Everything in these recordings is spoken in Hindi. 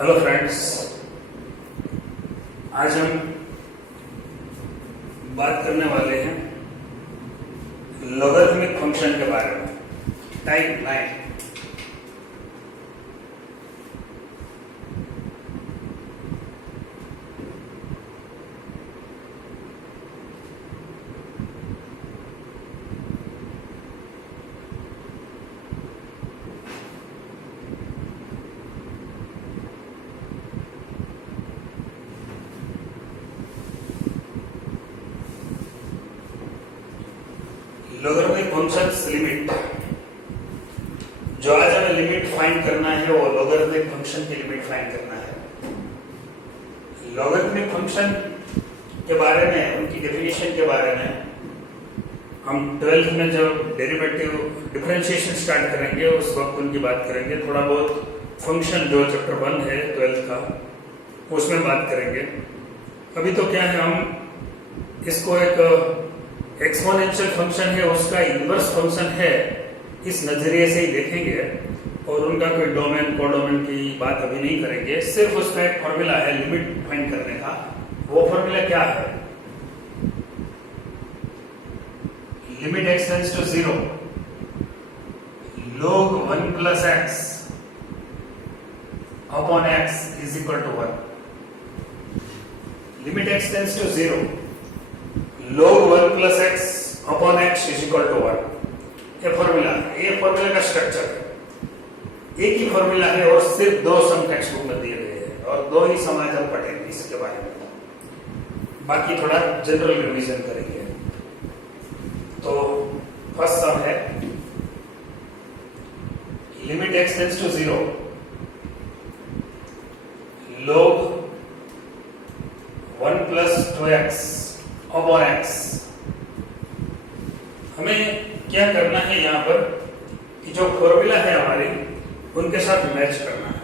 हेलो फ्रेंड्स, आज हम बात करने वाले हैं लॉगरिथमिक फंक्शन के बारे में। टाइप 9। लॉगरिथमिक फंक्शंस लिमिट, जो आज हमें लिमिट फाइंड करना है वो लॉगरिथमिक फंक्शन की लिमिट फाइंड करना है। लॉगरिथमिक फंक्शन के बारे में, उनकी डेफिनेशन के बारे में हम 12th में जब डेरिवेटिव डिफरेंशिएशन स्टार्ट करेंगे उस वक्त उनकी बात करेंगे। थोड़ा बहुत फंक्शन जो चैप्टर 1 है 12th का, उसमें बात करेंगे। अभी तो क्या है, हम इसको एक एक्सपोनेंशियल फंक्शन है, उसका इनवर्स फंक्शन है, इस नजरिए से ही देखेंगे और उनका कोई डोमेन कोडोमेन की बात अभी नहीं करेंगे। सिर्फ उसका एक फॉर्मूला है लिमिट फाइंड करने का। वो फॉर्मूला क्या है? Limit x tends to 0 log 1 plus x upon x is equal to 1। Limit x tends to 0 log 1 plus x upon x is equal to 1। ये फॉर्मूला है, ये फॉर्मूला का स्ट्रक्चर है। एक ही फॉर्मूला है और सिर्फ 2 सम टेक्स्ट बुक में दिए गए हैं और 2 ही सम आज हम पढ़ेंगे इसके बारे में। बाकी थोड़ा जनरल रिवीजन करेंगे। तो फर्स्ट सम है limit x tends to 0 log 1 plus 2x upon x। हमें क्या करना है यहाँ पर कि जो फॉर्मूला है हमारे, उनके साथ मैच करना है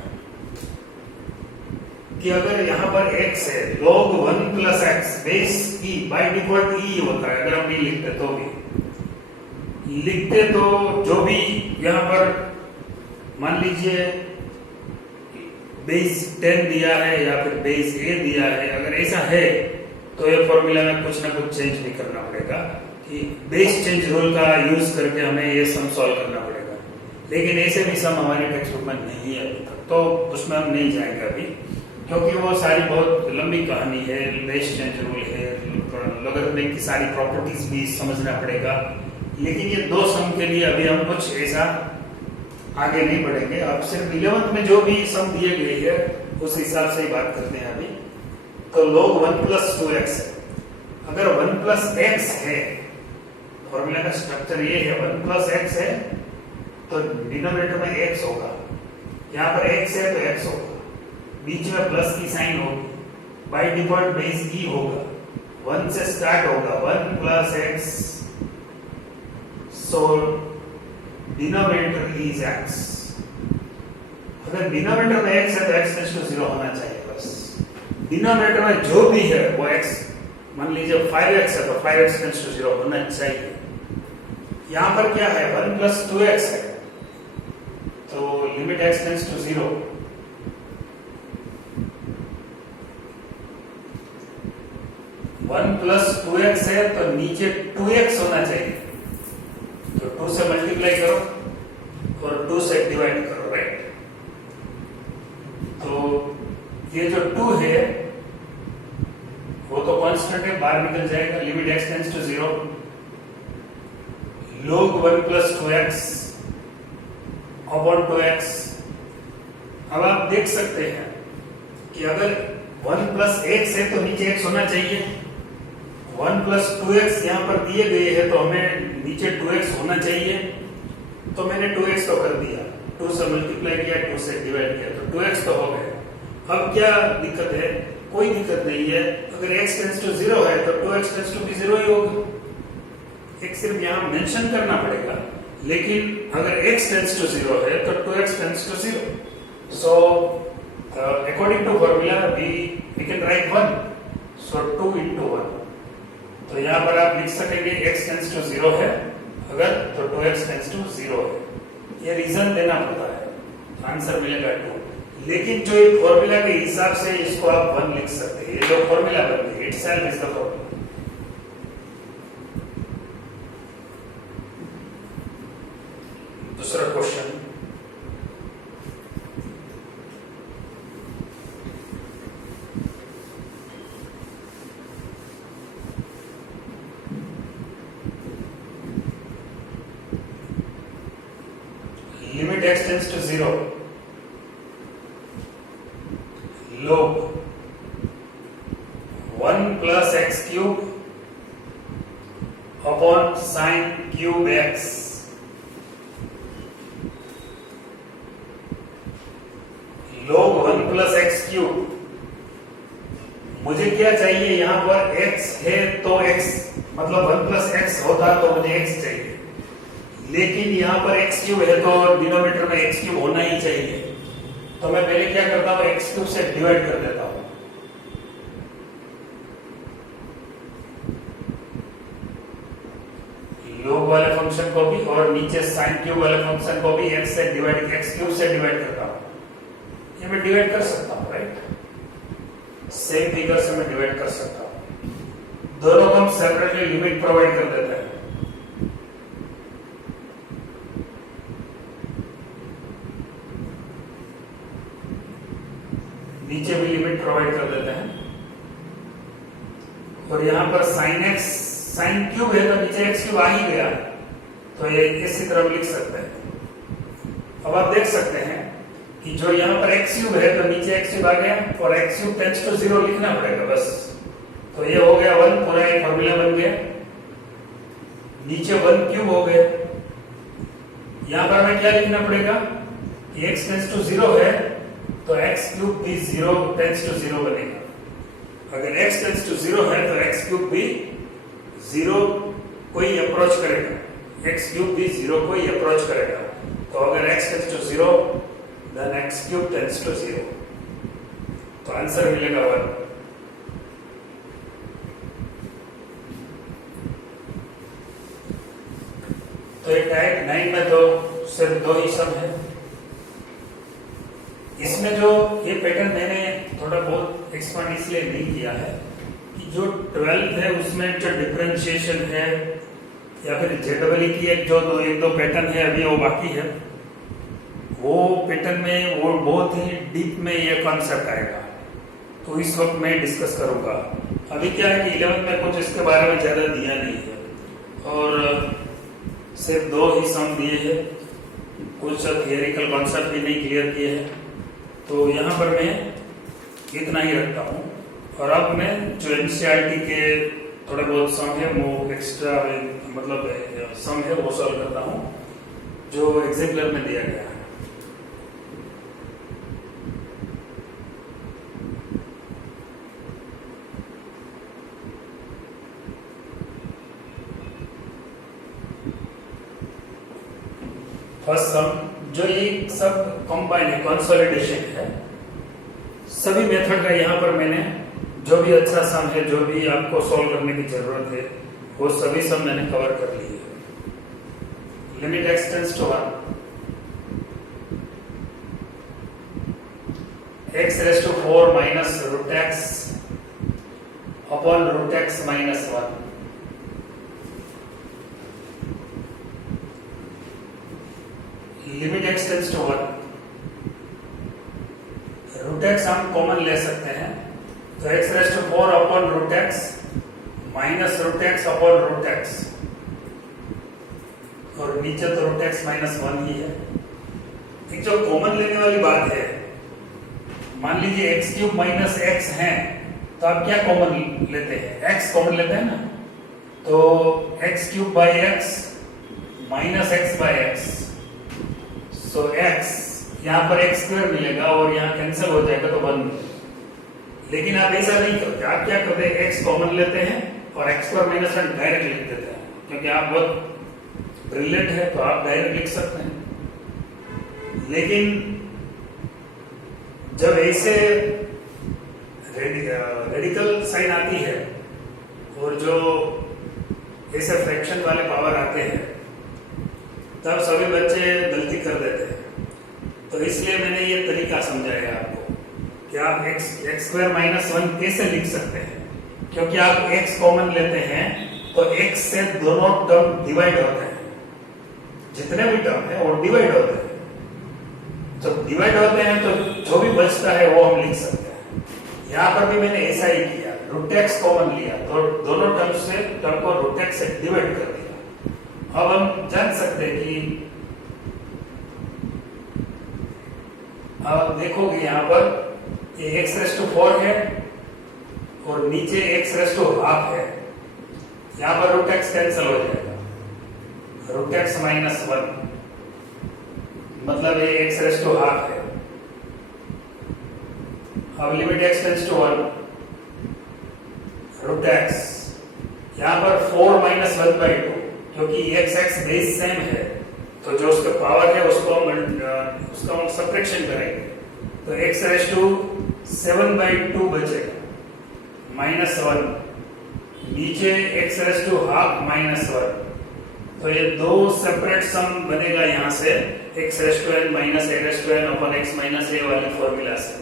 कि अगर यहाँ पर x है log 1 plus x base e, by default e होता है। अगर हम नहीं लिखते तो भी लिखते तो जो भी यहाँ पर मान लीजिए बेस 10 दिया है या फिर बेस a दिया है, अगर ऐसा है तो ये फॉर्मूला में कुछ ना कुछ चेंज भी करना पड़ेगा कि बेस चेंज रूल का यूज करके हमें ये सम सॉल्व करना पड़ेगा। लेकिन ऐसे भी सम हमारी टेक्स्ट बुक में नहीं है अभी तक, तो उसमें हम नहीं जाएंगे अभी, क्योंकि वो सारी बहुत लंबी कहानी है। बेस चेंज रूल है, लॉगरिथमिक की सारी प्रॉपर्टीज भी समझना पड़ेगा। लेकिन ये 2 सम के लिए अभी हम कुछ ऐसा आगे नहीं बढ़ेंगे। अब सिर्फ 11th में जो भी सम दिए गए है उस हिसाब से ही बात करते हैं अभी। तो log 1 plus 2x है। अगर 1 plus x है, फॉर्मूला का स्ट्रक्चर ये है, 1 plus x है तो डिनोमिनेटर में x होगा। यहाँ पर x है तो x होगा, बीच में प्लस की साइन होगी, बाय डिफॉल्ट बेस e होगा, 1 से स्टार्ट होगा, 1 plus x, so denominator is x। अगर डिनोमिनेटर में x है तो x टेंड्स टू 0 होना चाहिए। डिनोमिनेटर में जो भी है वो x, मान लीजिए 5x है तो 5x टेंड्स टू 0 होना चाहिए। यहां पर क्या है, 1 plus 2x है तो limit x tends to 0 1 plus 2x है तो नीचे 2x होना चाहिए। तो 2 से मल्टीप्लाई करो और 2 से डिवाइड करो, राइट। तो ये जो 2 है वो तो कांस्टेंट है, बाहर निकल जाएगा। Limit x tends to 0 log 1 plus 2x upon 2x। अब आप देख सकते हैं कि अगर 1 plus x है तो नीचे x होना चाहिए। 1 plus 2x यहाँ पर दिए गए हैं तो हमें नीचे 2x होना चाहिए। तो मैंने 2x तो कर दिया, 2 से मल्टीप्लाई किया, 2 से डिवाइड किया, तो 2x तो हो गया। अब क्या दिक्कत है? कोई दिक्कत नहीं है। अगर x टेंड्स टू 0 है तो 2x टेंड्स टू भी 0 ही होगा। एक सिर्फ यहाँ मेंशन करना पड़ेगा, लेकिन अगर x टेंड्स टू 0 है तो 2x tends to 0। So according to formula we can write 1, so 2 into 1। तो यहाँ पर आप लिख सकेंगे x टेंड्स टू 0 है अगर, तो 2x टेंड्स टू 0 है। ये रीजन देना पड़ता है, आंसर मिलेगा 2। लेकिन जो एक फॉर्मूला के हिसाब से इसको आप 1 लिख सकते हैं, ये जो फॉर्मूला बनती है इटसेल्फ इज द फॉर्मूला। दूसरा question, limit x tends to 0 log 1 plus x cube upon sin cube x log 1 plus x cube। मुझे क्या चाहिए, यहां पर x है तो x मतलब 1 plus x होता तो मुझे x चाहिए, लेकिन यहां पर x क्यूब है तो डिनोमिनेटर में x क्यूब होना ही चाहिए। तो मैं पहले क्या करता हूं, x क्यूब से डिवाइड कर देता हूं। log वाले फंक्शन को भी और नीचे sin क्यूब वाले फंक्शन को भी x क्यूब से डिवाइड करता हूं। ये मैं डिवाइड कर सकता हूं, राइट? सेम फिगर से मैं डिवाइड कर सकता हूं। दोनों को हम सेपरेटली लिमिट प्रोवाइड कर देते हैं। नीचे भी लिमिट प्रोवाइड कर देते हैं और यहां पर sin क्यूब है तो नीचे x क्यूब आ ही गया, तो ये इसी तरह लिख सकते हैं। अब आप देख सकते हैं कि जो यहां पर x क्यूब है तो नीचे x क्यूब आ गया और x क्यूब टेंड्स टू 0 लिखना पड़ेगा बस। तो ये हो गया 1, पूरा एक फॉर्मूला बन गया। नीचे 1 क्यूब हो गया। यहां पर हमें क्या लिखना पड़ेगा, x टेंड्स टू 0 है तो x क्यूब भी 0 टेंड्स टू 0 बनेगा। अगर x टेंड्स टू 0 है तो x क्यूब भी 0 को ही अप्रोच करेगा, x क्यूब भी 0 को ही अप्रोच करेगा। तो अगर x tends to 0 then x cube tends to 0, तो आंसर मिलेगा 1। तो ये टाइप 9 में तो सिर्फ 2 ही सम है। इसमें जो ये पैटर्न मैंने थोड़ा बहुत एक्सपांड इसलिए नहीं किया है कि जो 12th है उसमें जो डिफरेंशिएशन है या फिर जेडबल की एक दो पैटर्न है अभी वो बाकी है, वो पैटर्न में वो बहुत ही डीप में ये कॉन्सेप्ट आएगा, तो इस वक्त मैं डिस्कस करूंगा। अभी क्या है कि 11th में कुछ इसके बारे में ज्यादा दिया नहीं है और सिर्फ 2 ही सम दिए हैं, कुछ थियरिकल कॉन्सेप्ट भी नहीं क्लियर किए हैं। तो यहाँ पर मैं इतना ही रखता हूँ और अब मैं जो एनसीईआरटी के थोड़े बहुत सम है वो एक्स्ट्रा मतलब सम है वो सॉल्व करता हूँ जो एग्जाम्पलर में दिया गया है। फर्स्ट सम जो ये सब कंबाइन है, कंसोलिडेशन है, सभी मेथड का यहाँ पर मैंने जो भी अच्छा सम है, जो भी आपको सॉल्व करने की जरूरत है, वो सभी सम मैंने कवर कर लिए है। Limit x tends to 1, x raise to 4 minus root x upon root x minus 1। Limit x tends to 1, root x हम कॉमन ले सकते हैं तो x raise to 4 upon root x minus root x upon root x, और नीचे तो रूट x माइनस 1 ही है। एक जो कॉमन लेने वाली बात है, मान लीजिए x क्यूब माइनस x है तो आप क्या कॉमन लेते हैं, x कॉमन लेते हैं ना, तो x cube by x minus x by x, so x यहाँ पर x स्क्वायर मिलेगा और यहाँ कैंसिल हो जाएगा तो 1 मिलेगा। लेकिन आप ऐसा नहीं करते, आप क्या करते हैं, x कॉमन लेते हैं और x स्क्वायर माइनस 1 डायरेक्ट लिख देते हैं, क्योंकि आप बहुत ब्रिलियंट है तो आप डायरेक्ट लिख सकते हैं। लेकिन जब ऐसे रेडिकल साइन आती है और जो ऐसे फ्रैक्शन वाले पावर आते हैं तब सभी बच्चे गलती कर देते हैं। तो इसलिए मैंने ये तरीका समझाया आपको कि आप x स्क्वायर माइनस 1 कैसे लिख सकते हैं, क्योंकि आप x कॉमन लेते हैं तो x से दोनों टर्म डिवाइड होते हैं, जितने भी टर्म है वो डिवाइड होते हैं। जब डिवाइड होते हैं तो जो भी बचता है वो हम लिख सकते हैं। यहाँ पर भी मैंने ऐसा ही किया, रूट एक्स कॉमन लिया तो दोनों टर्म को रूट एक्स से डिवाइड कर दिया। अब हम जान सकते हैं कि अब देखोगे यहाँ पर ये x रेज़ टू 4 है और नीचे x रेज़ टू हाफ है। यहाँ पर रूट एक्स कैंसिल हो जाएगा, रूट एक्स माइनस 1 मतलब ये x रेज़ टू हाफ है। अब limit x tends to 1 root x, यहाँ पर 4 माइनस 1/2 क्योंकि x बेस सेम है तो जो उसका पावर है उसको हम सब्ट्रैक्शन करेंगे तो x रेज़ टू 7/2 बचेगा माइनस 1, नीचे x raise to half minus 1। तो ये दो सेपरेट सम बनेगा यहाँ से x raise to n minus a raise to n upon x minus a वाली फॉर्मूला से।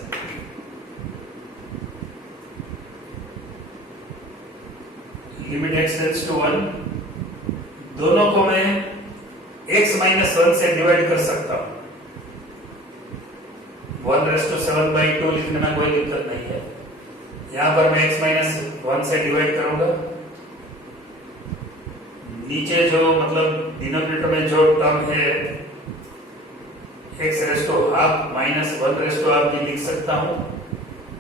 लिमिट x टेंड्स टू 1, दोनों को मैं x माइनस 1 से डिवाइड कर सकता हूं। 1 रेज़ टू 7/2 लिखने में कोई दिक्कत नहीं है। यहां पर मैं x माइनस 1 से डिवाइड करूंगा, नीचे जो मतलब डिनोमिनेटर में जो टर्म है x raise to half minus 1 raise to half भी लिख सकता हूं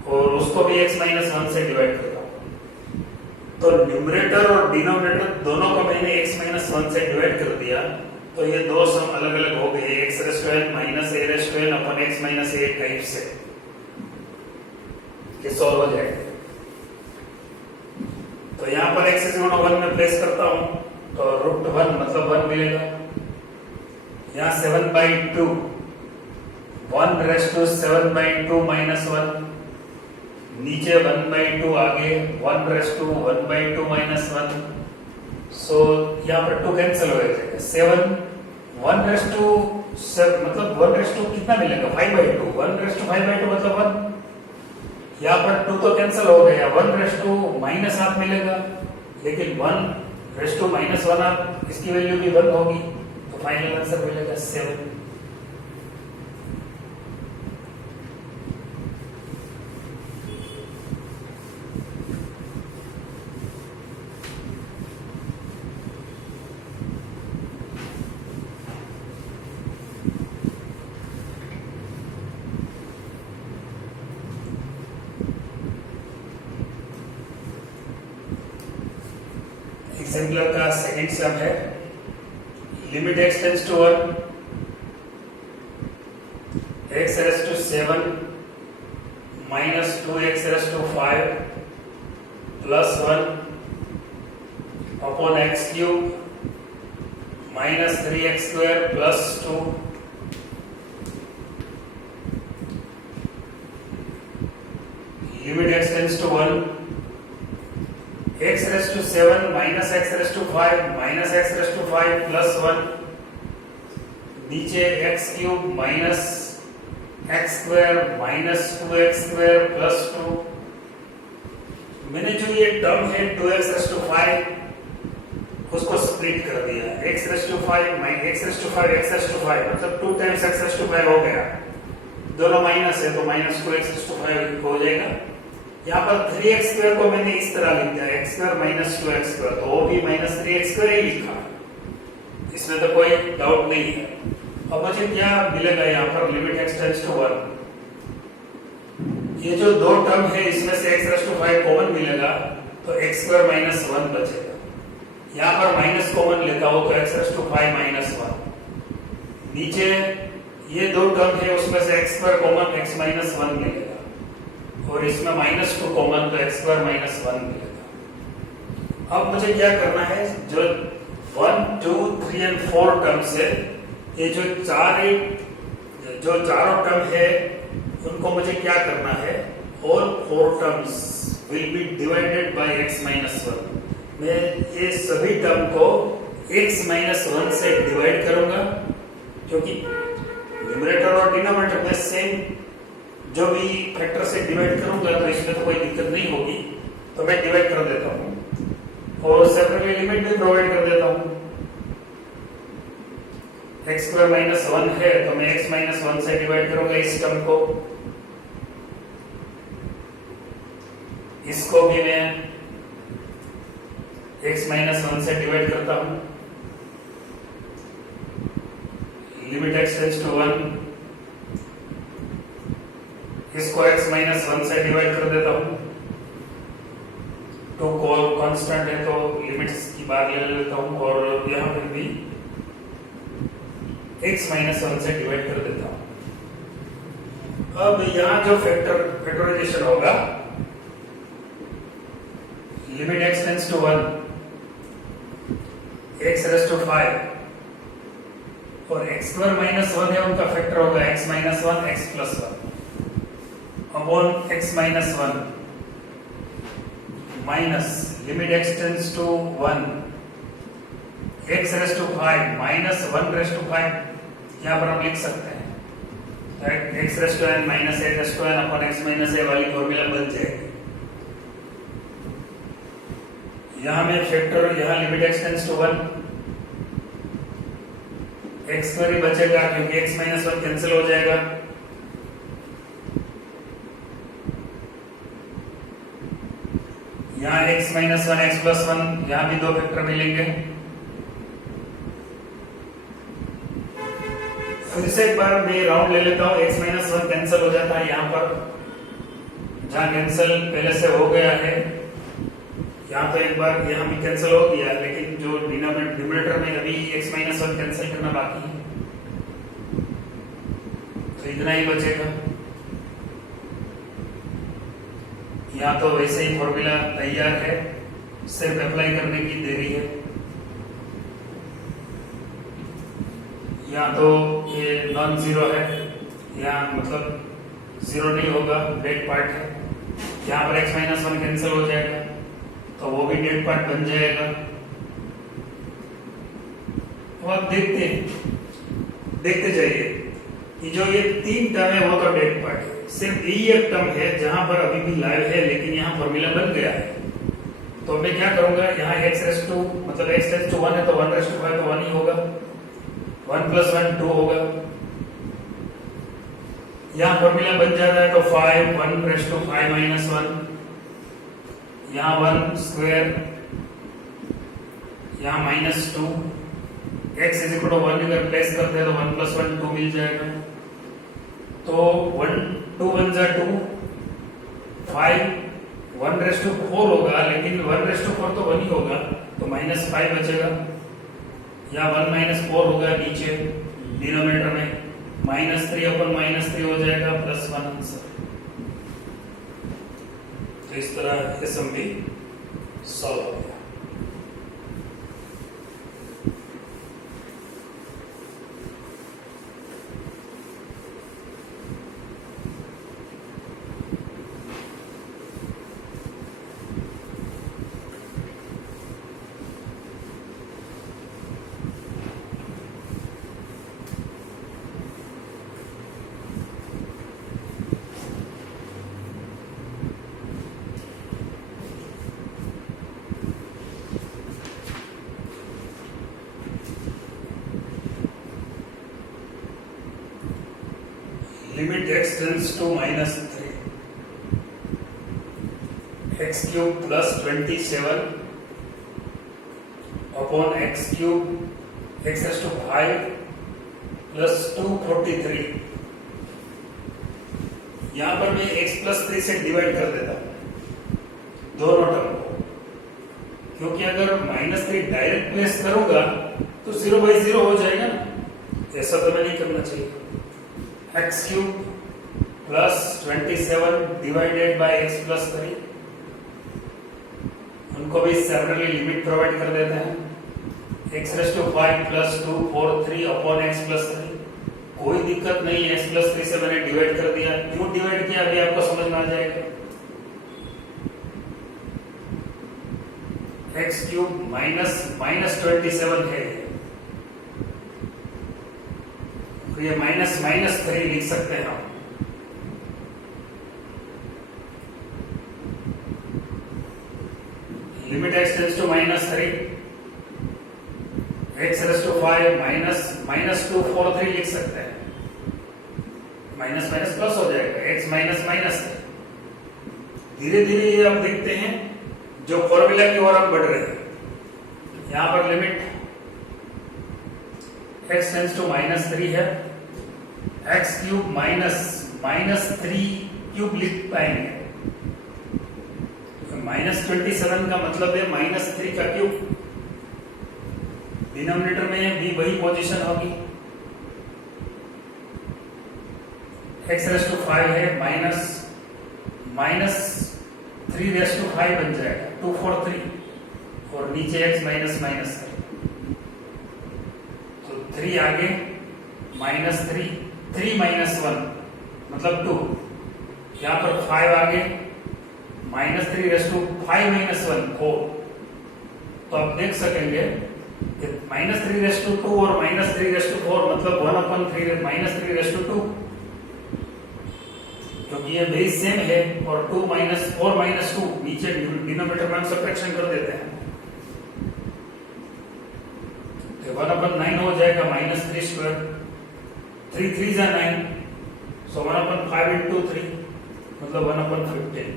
और उसको भी x माइनस 1 से डिवाइड करता हूं। तो न्यूमरेटर और डिनोमिनेटर दोनों को मैंने x माइनस 1 से डिवाइड कर दिया तो ये दो सम अलग अलग हो गए, x raise to n minus a raise to n upon x minus a type से ये सॉल्व हो जाएगा। तो यहाँ पर x इज इक्वल टू 1 में प्लेस करता हूं तो रूट 1 मतलब 1 मिलेगा। यहाँ 7/2 1 रेज़ टू 7/2 माइनस 1, नीचे 1/2 आगे 1 रेज़ टू 1/2 माइनस 1। सो यहाँ पर 2 कैंसिल हो जाएगा। 7 1 रेज़ टू 7 मतलब 1 रेज़ टू कितना मिलेगा 5/2, 1 रेज़ टू 5/2 मतलब 1। यहाँ पर 2 तो कैंसिल हो गया, 1 रेज़ टू माइनस हाफ मिलेगा, लेकिन 1 रेज़ टू माइनस 1 हाफ इसकी वैल्यू भी 1 होगी तो फाइनल आंसर मिलेगा 7। एग्जाम्पल का सेकंड सम है, limit x tends to 1 x raise to 7 minus 2x raise to 5 plus 1 upon x cube minus 3x square plus 2 limit x tends to 1 x raise to 7 minus x raise to 5 minus x raise to 5 plus 1, नीचे x cube minus x square minus 2x square plus 2। मैंने जो ये टर्म है 2x रेज़ टू 5 उसको स्प्लिट कर दिया, x raise to 5 x raise to 5 x raise to 5 मतलब 2 टाइम्स x रेज़ टू 5 हो गया, दोनों माइनस है तो माइनस 2x रेज़ टू 5 हो जाएगा। यहाँ पर 3x स्क्वायर को मैंने इस तरह लिख दिया x square minus 2x square, तो वो भी माइनस 3x स्क्वायर ही लिखा, इसमें तो कोई डाउट नहीं है। अब मुझे क्या मिलेगा यहाँ पर लिमिट x टेंड्स टू 1, ये जो दो टर्म है इसमें से x रेज़ टू 5 कॉमन मिलेगा तो x स्क्वायर माइनस 1 बचेगा। यहाँ पर माइनस कॉमन लेता हो तो x रेज़ टू 5 माइनस 1, नीचे ये दो टर्म है उसमें से x square common x minus 1 मिलेगा और इसमें माइनस 2 कॉमन तो x स्क्वायर माइनस 1 मिलेगा। अब मुझे क्या करना है, जो 1 2 3 और 4 टर्म से ये जो चारों टर्म है उनको मुझे क्या करना है, all 4 terms will be divided by x minus 1। मैं ये सभी टर्म को x माइनस 1 से डिवाइड करूंगा क्योंकि न्यूमरेटर और डिनोमिनेटर में सेम जो भी फैक्टर से डिवाइड करूंगा तो इसमें तो कोई दिक्कत नहीं होगी, तो मैं डिवाइड कर देता हूं और सेपरेटली लिमिट भी प्रोवाइड कर देता हूं। x स्क्वायर माइनस 1 है तो मैं x माइनस 1 से डिवाइड करूंगा इस टर्म को, इसको भी मैं x माइनस 1 से डिवाइड करता हूं। लिमिट x टेंड्स टू 1, इसको x माइनस 1 से डिवाइड कर देता हूं। टू कांस्टेंट है तो लिमिट्स की बात ले लेता हूं और यहां पर भी x माइनस 1 से डिवाइड कर देता हूं। अब यहां जो फैक्टराइजेशन होगा, limit x tends to 1, x raise to 5 और x स्क्वायर माइनस 1 है उनका फैक्टर होगा x minus 1 x plus 1 upon x minus 1 minus limit x tends to 1 x raise to 5 minus 1 raise to 5, यहां पर हम लिख सकते हैं x raise to n minus a raise to n upon x minus a वाली फॉर्मूला बन जाएगी। यहां में फैक्टर, यहां limit x tends to 1, x square ही बचेगा क्योंकि x माइनस 1 कैंसिल हो जाएगा। यहां x माइनस 1 x प्लस 1, यहां भी दो फैक्टर मिलेंगे। फिर से एक बार मैं राउंड ले लेता हूं, x माइनस 1 कैंसिल हो जाता है यहां पर, जहां कैंसिल पहले से हो गया है यहाँ तो एक बार यहाँ भी कैंसिल हो गया, लेकिन जो डिनोमिनेटर में अभी x माइनस 1 कैंसिल करना बाकी है, तो इतना ही बचेगा। यहाँ तो वैसे ही फॉर्मूला तैयार है, सिर्फ अप्लाई करने की देरी है। यहाँ तो ये नॉन जीरो है, यहाँ मतलब जीरो नहीं होगा, डेड पार्ट है। यहाँ पर x माइनस 1 कैंसिल हो जाएगा तो वो भी डेड पार्ट बन जाएगा। तो आप देखते जाइए कि जो ये तीन टर्म है वो तो डेड पार्ट है, सिर्फ यही एक टर्म है जहां पर अभी भी लाइव है लेकिन यहाँ फॉर्मूला बन गया है। तो मैं क्या करूंगा, यहाँ x रेज़ टू मतलब x टेंड्स टू 1 है तो 1 रेज़ टू 5 तो 1 ही होगा, 1 प्लस 1 2 होगा। यहाँ फॉर्मूला बन जाता है तो 5 1 रेज़ टू 5 माइनस 1, यहाँ 1 स्क्वायर, यहाँ minus 2, x is equal to 1 अगर प्लेस करते हैं तो 1 प्लस 1 2 मिल जाएगा। तो 1 2 1 जा 2, 5 1 रेज़ टू 4 होगा, लेकिन 1 रेज़ टू 4 तो 1 ही होगा तो माइनस 5 बचेगा। यहाँ 1 माइनस 4 होगा नीचे डिनोमिनेटर में, माइनस 3 अपन माइनस 3 हो जाएगा प्लस 1 आंसर। तो इस तरह ये सम भी सॉल्व हो गया। Limit x tends to minus 3, x cube plus 27 upon x cube x raise to 5 plus 243। यहां पर मैं x प्लस 3 से डिवाइड कर देता हूं दोनों टर्म को, क्योंकि अगर माइनस 3 डायरेक्ट प्लेस करूंगा तो 0/0 हो जाएगा ना, ऐसा तो मैं नहीं करना चाहिए। x cube plus 27 divided by x plus 3, उनको भी सेपरेटली लिमिट प्रोवाइड कर देते हैं। x raise to 5 plus 2 4 3 upon x plus 3, कोई दिक्कत नहीं है, x प्लस 3 से मैंने डिवाइड कर दिया। क्यों डिवाइड किया अभी आपको समझ में आ जाएगा। x क्यूब माइनस 27 है, ये माइनस माइनस 3 लिख सकते हैं हम। Limit x tends to -3 x raise to 5 minus 2 4 3 लिख सकते हैं। माइनस माइनस प्लस हो जाएगा, x माइनस माइनस है। धीरे धीरे ये आप देखते हैं जो फॉर्मूला की ओर आप बढ़ रहे हैं। यहां पर लिमिट x टेंड्स टू -3 है, x क्यूब माइनस 3 क्यूब लिख पाएंगे। -27 का मतलब है -3 का क्यूब। डिनोमिनेटर में भी वही पोजीशन होगी। x रेज़ टू 5 है, माइनस 3 रेज़ टू 5 बन जाएगा, 2 4 3 और नीचे x माइनस माइनस है तो 3 आगे -3 3 -1 मतलब 2। यहां पर 5 आगे -3 रेज़ टू 5 -1 4। तो आप देख सकेंगे कि -3 रेज़ टू 2 और -3 रेज़ टू 4 मतलब 1/3 -3 रेज़ टू 2, क्योंकि ये बेस सेम है। और 2 4 -2 नीचे डिनोमिनेटर में सब्ट्रैक्शन कर देते हैं तो 1/9 हो जाएगा, -3 स्क्वायर 3 3 जा 9 सो 1/5 into 3 मतलब 1/15।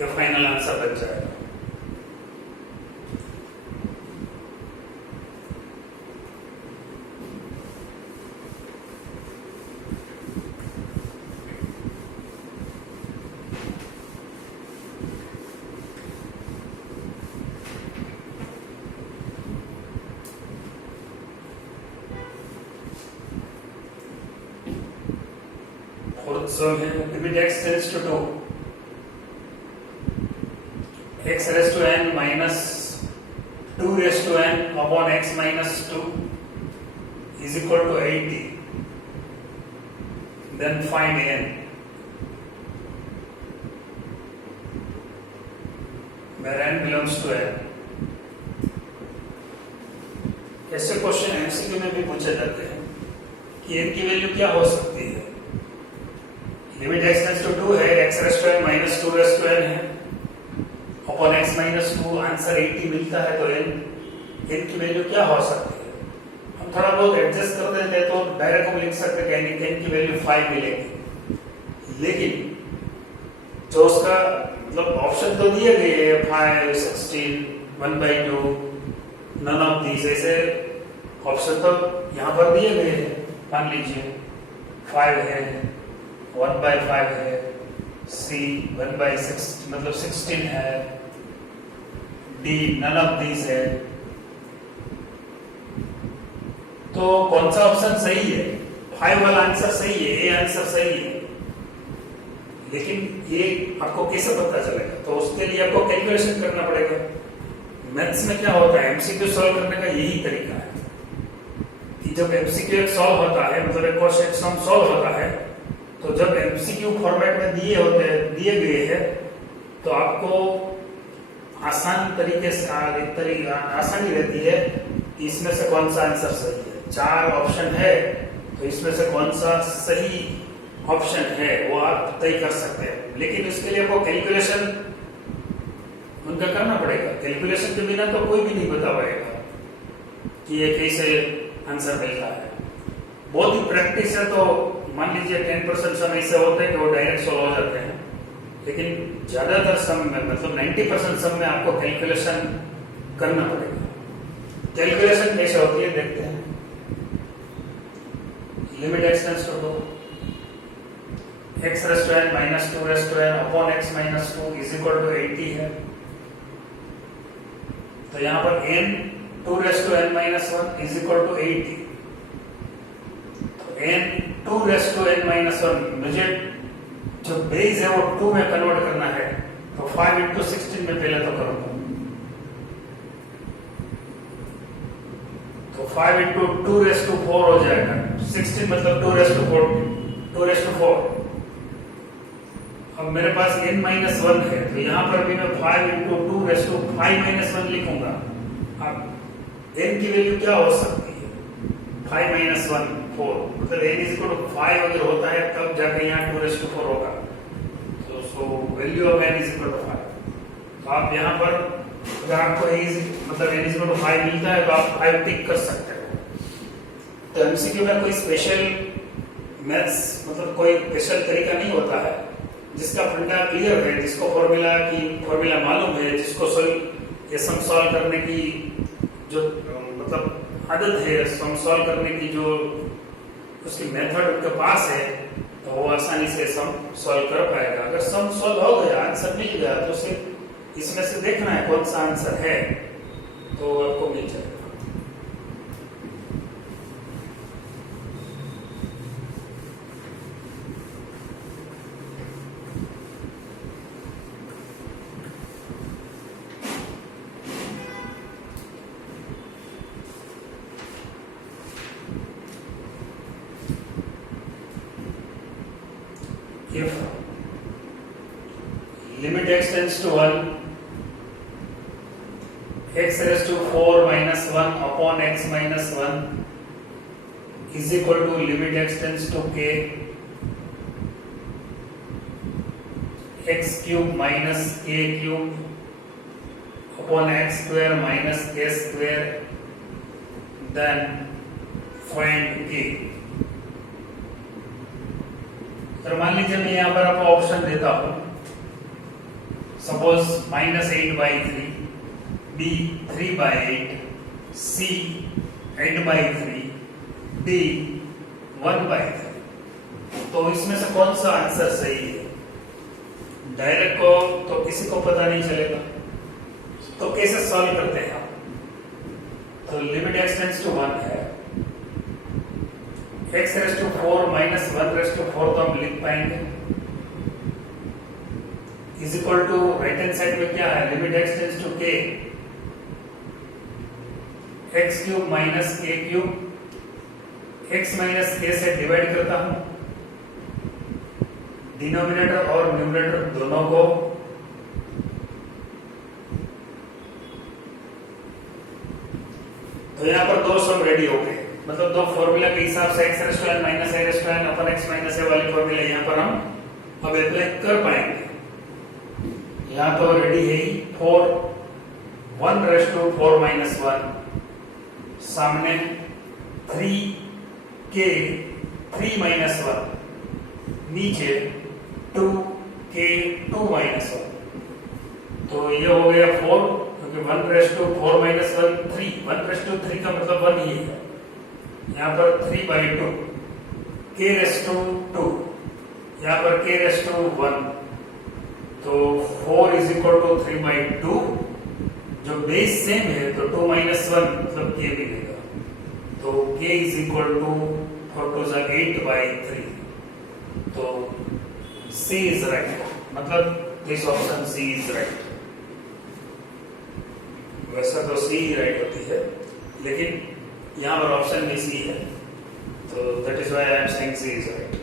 ये फाइनल आंसर बन जाएगा। So limit x tends to 2, x raised to n minus 2 raised to n upon x minus 2 is equal to 80. Then find n. Where n belongs to n. ऐसे क्वेश्चन एमसीक्यू में भी पूछे जाते हैं कि n की वैल्यू क्या हो सकती है। लिमिट x टेंड्स टू 2 है, x raise to n minus 2 raise to n है अपॉन x माइनस 2, आंसर 80 मिलता है। तो n की वैल्यू क्या हो सकती है। हम थोड़ा बहुत एडजस्ट कर देते हैं तो डायरेक्ट हम लिख सकते हैं कि n की वैल्यू 5 मिलेगी। लेकिन जो उसका मतलब ऑप्शन तो दिए गए हैं 5 16 1/2 नन ऑफ दीज, ऐसे ऑप्शन तो यहाँ पर दिए गए हैं। मान लीजिए 5 है, 1/5 है, C 1/6 मतलब 16 है, D नन ऑफ दीज है। तो कौन सा ऑप्शन सही है। 5 वाला आंसर सही है, ए आंसर सही है। लेकिन ये आपको कैसे पता चलेगा, तो उसके लिए आपको कैलकुलेशन करना पड़ेगा। मैथ्स में क्या होता है, एमसीक्यू सॉल्व करने का यही तरीका है कि जब एमसीक्यू सॉल्व होता है मतलब एक क्वेश्चन सम सॉल्व होता है, तो जब एमसीक्यू फॉर्मेट में दिए गए हैं तो आपको आसान तरीके से आसानी रहती है कि इसमें से कौन सा आंसर सही है। 4 ऑप्शन है तो इसमें से कौन सा सही ऑप्शन है वो आप तय कर सकते हैं। लेकिन इसके लिए आपको कैलकुलेशन उनका करना पड़ेगा। कैलकुलेशन के बिना तो कोई भी नहीं बता पाएगा कि ये कैसे आंसर मिलता है। बहुत ही प्रैक्टिस है तो मान लीजिए 10% सम ऐसे होते हैं कि वो डायरेक्ट सॉल्व हो जाते हैं, लेकिन ज्यादातर सम में मतलब 90% सम में आपको कैलकुलेशन करना पड़ेगा। कैलकुलेशन कैसे होती है देखते हैं। Limit x tends to 2, x raise to n minus 2 raise to n upon x minus 2 is equal to 80 है। तो यहाँ पर n 2 raise to n minus 1 is equal to 80। n 2 raise to n minus 1 मुझे जो बेस है वो 2 में कन्वर्ट करना है, तो 5 into 16 में पहले तो करूंगा। तो 5 into 2 रेज़ टू 4 हो जाएगा, 16 मतलब 2 रेज़ टू 4 2 रेज़ टू 4। अब मेरे पास n माइनस 1 है तो यहाँ पर भी मैं 5 into 2 रेज़ टू 5 माइनस 1 लिखूंगा। अब n की वैल्यू क्या हो सकती है, 5 माइनस 1 4, मतलब n इज इक्वल टू 5 अगर होता है तब जाके यहाँ 2 4 होगा। तो so value of n is equal to 5। तो आप यहाँ पर अगर आपको मतलब n इज इक्वल टू 5 मिलता है तो आप 5 टिक कर सकते हो। तो एमसीक्यू में कोई स्पेशल मैथ्स मतलब कोई स्पेशल तरीका नहीं होता है, जिसका फंडा क्लियर है, जिसको फॉर्मूला मालूम है, जिसको ये सम सॉल्व करने की जो मतलब आदत है, सम सॉल्व करने की जो उसकी मेथड उनके पास है, तो वो आसानी से सम सॉल्व कर पाएगा। अगर सम सॉल्व हो गया, आंसर मिल गया, तो सिर्फ इसमें से देखना है कौन सा आंसर है, तो आपको मिल जाएगा। If limit x tends to 1, x raised to 4 minus 1 upon x minus 1 is equal to limit x tends to k x cube minus k cube upon x square minus k square, then find k। तो मान लीजिए मैं यहाँ पर आपको ऑप्शन देता हूँ, सपोज -8/3, B 3/8, C 8/3, D 1/3। तो इसमें से कौन सा आंसर सही है? डायरेक्ट को तो किसी को पता नहीं चलेगा, तो कैसे सॉल्व करते हैं आप? तो लिमिट x टेंड्स टू 1 है, x raise to 4 minus 1 raise to 4 तो हम लिख पाएंगे, is equal to right hand side में क्या है, limit x tends to k, x cube minus k cube, x minus k से डिवाइड करता हूं, डिनोमिनेटर और न्यूमरेटर दोनों को, तो यहाँ पर दो सम रेडी हो गए, मतलब दो फॉर्मूला के हिसाब से x raise to n minus a raise to n upon x minus a वाली फॉर्मूला यहाँ पर हम अब अप्लाई कर पाएंगे। यहाँ तो रेडी है ही 1 रेज़ टू 4 माइनस 1, सामने 3k 3 माइनस 1, नीचे 2k 2 माइनस 1, तो ये हो गया 4, क्योंकि 1 raise to 4 minus 1 3, 1 raise to 3 का मतलब 1 ही है, यहाँ पर 3/2, k रेज़ टू 2, यहाँ पर k रेज़ टू 1, तो 4 इज इक्वल टू 3/2, जो बेस सेम है तो 2 माइनस 1 मतलब k मिलेगा, तो k इज इक्वल टू 4 2 जा 8/3, तो C इज राइट, मतलब this option C is right. वैसा तो C राइट होती है, लेकिन यहाँ पर ऑप्शन में C है, तो that is why I am saying C is right.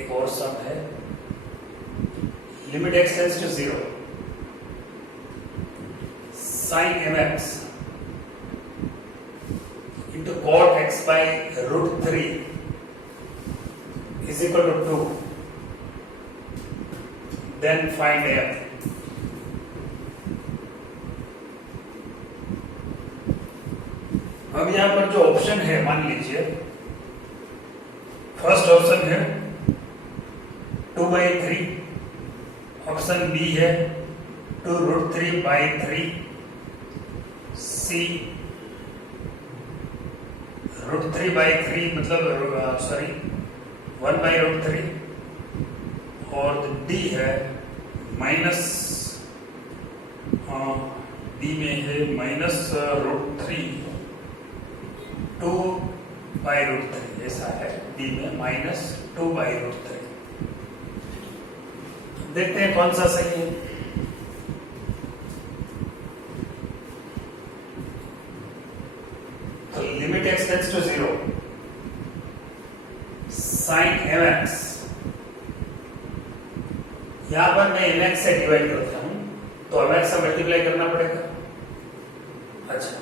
एक और सम है, limit x tends to 0, sin mx into cot x by √3 is equal to 2, then find m। अब यहां पर जो ऑप्शन है, मान लीजिए फर्स्ट ऑप्शन है 2/3, ऑप्शन बी है 2√3/3, C √3/3 मतलब सॉरी 1/√3, और D है माइनस, D में है -√3 2/√3, ऐसा है, D में -2/√3। देखते हैं कौन सा सही है। साइन mx, यहां पर मैं mx से डिवाइड करता हूं तो mx से मल्टीप्लाई करना पड़ेगा। अच्छा,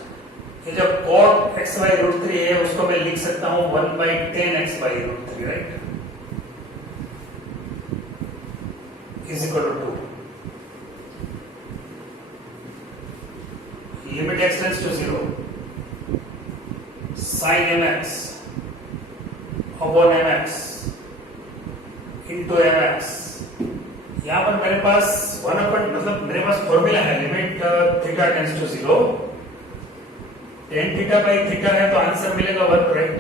ये जब cot x by रूट 3 है उसको मैं लिख सकता हूं 1/10 x by root 3, right, is equal to 2। Limit x tends to 0, sin mx upon mx into mx। यहां पर मेरे पास 1/, मतलब मेरे पास फॉर्मूला है limit theta tends to 0, tan theta by theta है तो आंसर मिलेगा 1, राइट।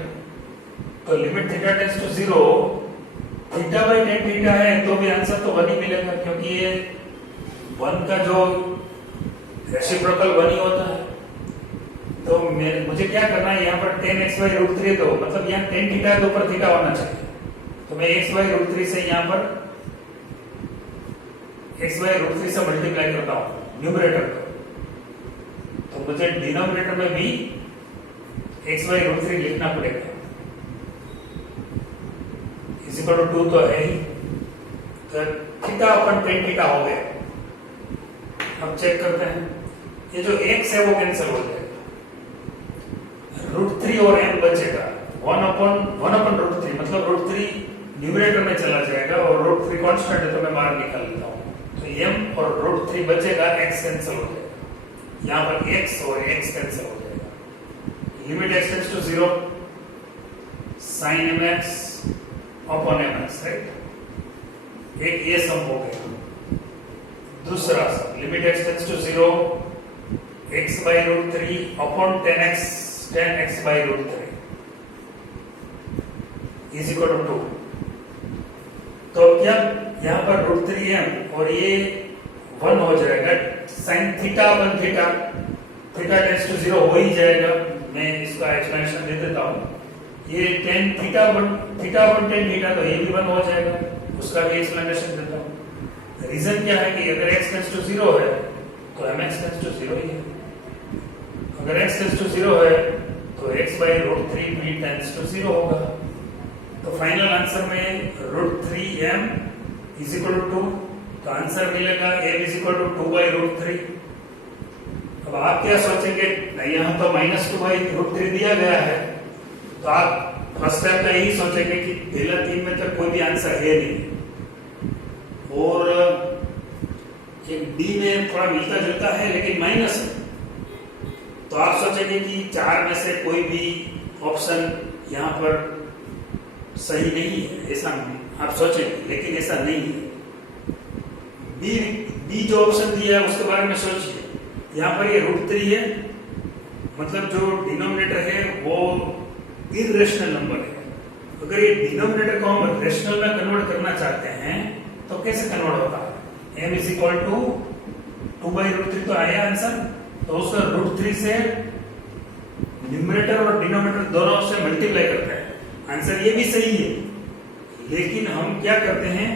तो limit theta tends to 0, theta by tan theta है तो भी आंसर तो 1 ही मिलेगा, क्योंकि ये 1 का जो रेसिप्रोकल 1 ही होता है। तो मुझे क्या करना है, यहाँ पर tan x बाई रूट 3 तो मतलब यहाँ tan थीटा है तो ऊपर थीटा होना चाहिए, तो मैं x बाई रूट 3 से यहाँ पर x बाई रूट 3 से मल्टीप्लाई करता हूँ न्यूमरेटर को, तो मुझे डिनोमिनेटर में भी x बाई रूट 3 लिखना पड़ेगा, इज इक्वल टू 2 तो है ही, तो थीटा अपन tan थीटा हो गया। अब चेक करते हैं, ये जो x है वो कैंसिल हो जाएगा, रूट 3 और m बचेगा, 1/√3 मतलब रूट 3 न्यूमरेटर में चला जाएगा और रूट 3 कांस्टेंट है तो मैं बाहर निकाल लेता हूँ, तो m और रूट 3 बचेगा, x कैंसिल हो जाएगा, यहाँ पर x और x कैंसिल हो जाएगा। Limit x tends to 0, sin mx upon mx, right. एक ये सम हो गया। दूसरा sum, limit x tends to 0, x by root 3 upon 10x by root 3 is equal to 2। तो क्या यहाँ पर रूट 3m और ये 1 हो जाएगा, sine theta upon theta tends to 0 हो ही जाएगा, मैं इसका एक्सप्लेनेशन दे देता हूँ। ये tan थीटा अपन tan थीटा तो ये भी 1 हो जाएगा, उसका भी एक्सप्लेनेशन देता हूँ। रीजन क्या है कि अगर x टेंड्स टू 0 है तो mx टेंड्स टू 0 ही है, अगर x टेंड्स टू 0 है तो x बाई रूट 3 भी टेंड्स टू 0 होगा। तो फाइनल आंसर में root 3m is equal to 2, तो आंसर मिलेगा m is equal to 2 by root 3। अब आप क्या सोचेंगे, यहाँ तो -2 बाई रूट 3 दिया गया है, तो आप फर्स्ट टाइम तो यही सोचेंगे कि पहला 3 में तो कोई भी आंसर है नहीं, और एक डी में थोड़ा मिलता जुलता है लेकिन माइनस है, तो आप सोचेंगे कि 4 में से कोई भी ऑप्शन यहाँ पर सही नहीं है, ऐसा आप सोचेंगे, लेकिन ऐसा नहीं है। बी जो ऑप्शन दिया है उसके बारे में सोचिए, यहाँ पर ये रूट 3 है, मतलब जो डिनोमिनेटर है वो इररेशनल नंबर है। अगर ये डिनोमिनेटर को हम रेशनल में कन्वर्ट करना चाहते हैं तो कैसे कन्वर्ट होता है, m is equal to 2 by root 3 तो आया आंसर, तो उसका रूट 3 से न्यूमरेटर और डिनोमिनेटर दोनों से मल्टीप्लाई करते हैं, आंसर ये भी सही है। लेकिन हम क्या करते हैं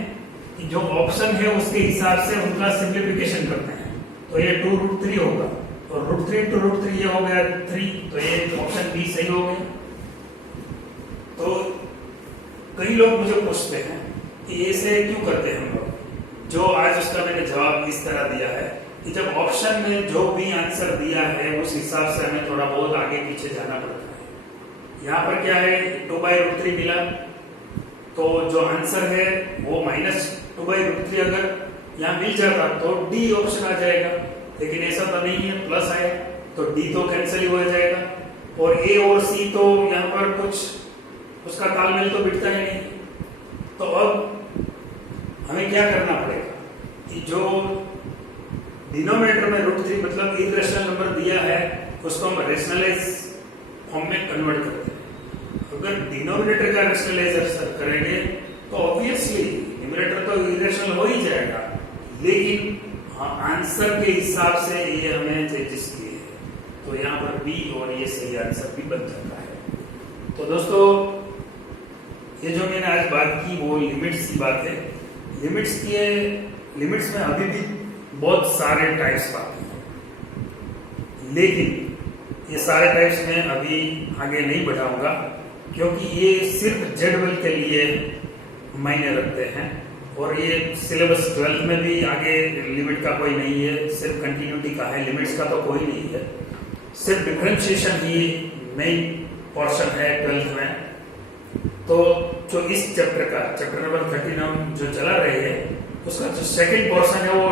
कि जो ऑप्शन है उसके हिसाब से उनका सिंप्लीफिकेशन करते हैं, तो ये 2 रूट 3 होगा, तो रूट 3 टू रूट 3 ये हो गया 3, तो ये ऑप्शन बी सही हो गया। तो कई लोग मुझे पूछते हैं कि ऐसे क्यों करते हैं हम लोग, जो आज उसका मैंने जवाब इस तरह दिया है कि जब ऑप्शन में जो भी आंसर दिया है उस हिसाब से हमें थोड़ा बहुत आगे पीछे जाना पड़ता है। यहाँ पर क्या है, 2 बाई रूट 3 मिला, तो जो आंसर है वो -2 बाई रूट 3 अगर यहाँ मिल जाता तो डी ऑप्शन आ जाएगा, लेकिन ऐसा तो नहीं है, प्लस आया तो डी तो कैंसिल ही हो जाएगा, और ए और सी तो यहाँ पर कुछ उसका तालमेल तो बिठता ही नहीं। तो अब हमें क्या करना पड़ेगा कि जो डिनोमिनेटर में रूट 3 मतलब इरेशनल नंबर दिया है उसको हम रेशनलाइज फॉर्म में कन्वर्ट करते हैं। अगर डिनोमिनेटर का रेशनलाइज करेंगे तो ऑब्वियसली न्यूमरेटर तो इरेशनल हो ही जाएगा, लेकिन आंसर के हिसाब से ये हमें चेंजेस किए हैं, तो यहाँ पर बी और ये सही आंसर भी बन जाता है। तो दोस्तों ये जो मैंने आज बात की वो लिमिट्स की बात है। लिमिट्स में अभी भी बहुत सारे टाइप्स आते हैं, लेकिन ये सारे टाइप्स में अभी आगे नहीं बढ़ाऊंगा, क्योंकि ये सिर्फ जेडबल के लिए मायने रखते हैं और ये सिलेबस 12th में भी आगे लिमिट का कोई नहीं है, सिर्फ कंटिन्यूटी का है, लिमिट्स का तो कोई नहीं है, सिर्फ डिफरेंशिएशन ही मेन पोर्शन है 12th में। तो जो इस चैप्टर नंबर 13 हम जो चला रहे हैं उसका जो सेकंड पोर्शन है वो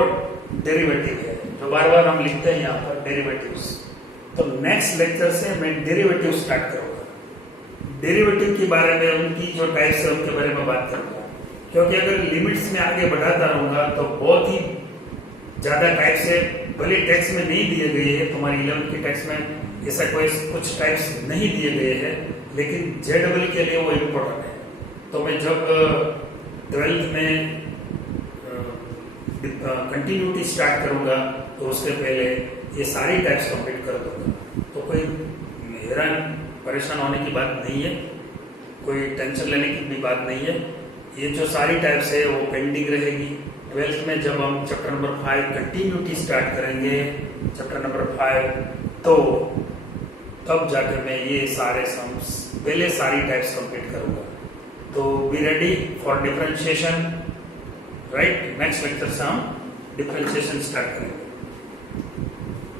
डेरिवेटिव है, जो बार बार हम लिखते हैं यहाँ पर डेरिवेटिव्स। तो नेक्स्ट लेक्चर से मैं डेरिवेटिव स्टार्ट करूंगा, डेरिवेटिव के बारे में, उनकी जो टाइप्स है उनके बारे में बात करूंगा, क्योंकि अगर लिमिट्स में आगे बढ़ाता रहूंगा तो बहुत ही ज्यादा टाइप्स है, भले टेक्स्ट में नहीं दिए गए हैं, तुम्हारी 11th के टेक्स्ट में ऐसा कोई कुछ टाइप्स नहीं दिए गए हैं, लेकिन जेडबल के लिए वो इम्पोर्टेंट है। तो मैं जब 12th में कंटिन्यूटी स्टार्ट करूंगा तो उसके पहले ये सारी टाइप्स कंप्लीट कर दूंगा। तो कोई हैरान परेशान होने की बात नहीं है, कोई टेंशन लेने की भी बात नहीं है। ये जो सारी टाइप्स है वो पेंडिंग रहेगी। 12th में जब हम चैप्टर नंबर 5 कंटिन्यूटी स्टार्ट करेंगे, चैप्टर नंबर 5, तो तब जाकर मैं ये सारे सम्स पहले सारी टाइप्स कंप्लीट करूंगा। तो be ready for differentiation, right. Next lecture से हम डिफरेंशिएशन स्टार्ट करेंगे।